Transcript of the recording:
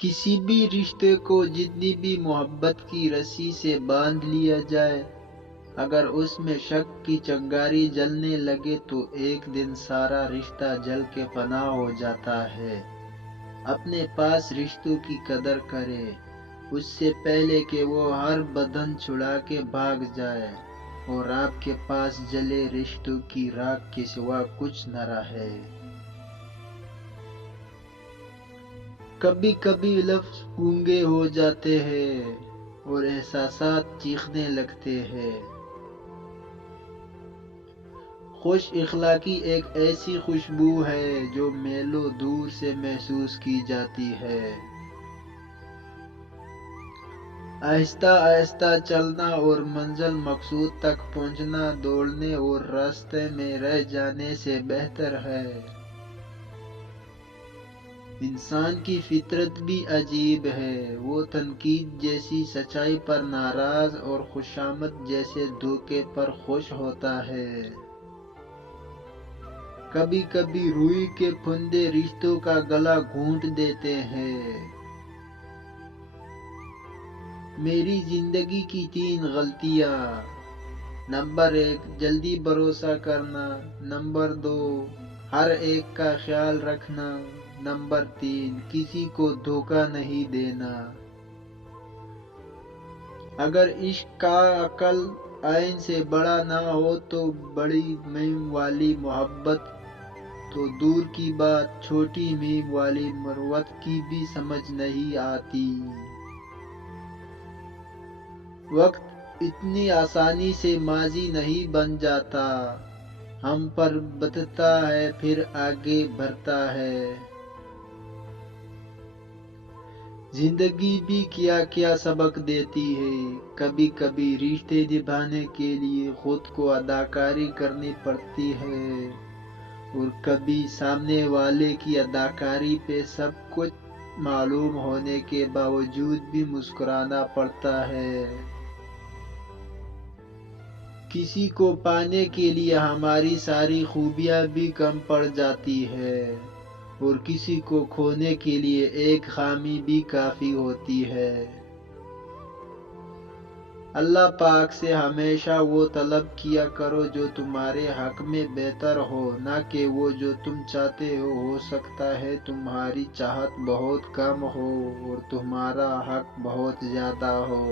کسی بھی رشتے کو جتنی بھی محبت کی رسی سے باندھ لیا جائے، اگر اس میں شک کی چنگاری جلنے لگے تو ایک دن سارا رشتہ جل کے فنا ہو جاتا ہے۔ اپنے پاس رشتوں کی قدر کرے، اس سے پہلے کہ وہ ہر بندھن چھڑا کے بھاگ جائے اور آپ کے پاس جلے رشتوں کی راکھ کے سوا کچھ نہ رہے۔ کبھی کبھی لفظ گونگے ہو جاتے ہیں اور احساسات چیخنے لگتے ہیں۔ خوش اخلاقی ایک ایسی خوشبو ہے جو میلوں دور سے محسوس کی جاتی ہے۔ آہستہ آہستہ چلنا اور منزل مقصود تک پہنچنا دوڑنے اور راستے میں رہ جانے سے بہتر ہے۔ انسان کی فطرت بھی عجیب ہے، وہ تنقید جیسی سچائی پر ناراض اور خوشامد جیسے دھوکے پر خوش ہوتا ہے۔ کبھی کبھی روئی کے پھندے رشتوں کا گلا گھونٹ دیتے ہیں۔ میری زندگی کی 3 غلطیاں: نمبر 1، جلدی بھروسہ کرنا۔ نمبر 2، ہر ایک کا خیال رکھنا۔ نمبر 3، کسی کو دھوکہ نہیں دینا۔ اگر عشق کا عقل عین سے بڑا نہ ہو تو بڑی میم والی محبت تو دور کی بات، چھوٹی میم والی مروت کی بھی سمجھ نہیں آتی۔ وقت اتنی آسانی سے ماضی نہیں بن جاتا، ہم پر بتتا ہے پھر آگے بڑھتا ہے۔ زندگی بھی کیا کیا سبق دیتی ہے۔ کبھی کبھی رشتے نبھانے کے لیے خود کو اداکاری کرنی پڑتی ہے اور کبھی سامنے والے کی اداکاری پہ سب کچھ معلوم ہونے کے باوجود بھی مسکرانا پڑتا ہے۔ کسی کو پانے کے لیے ہماری ساری خوبیاں بھی کم پڑ جاتی ہے اور کسی کو کھونے کے لیے ایک خامی بھی کافی ہوتی ہے۔ اللہ پاک سے ہمیشہ وہ طلب کیا کرو جو تمہارے حق میں بہتر ہو، نہ کہ وہ جو تم چاہتے ہو۔ ہو سکتا ہے تمہاری چاہت بہت کم ہو اور تمہارا حق بہت زیادہ ہو۔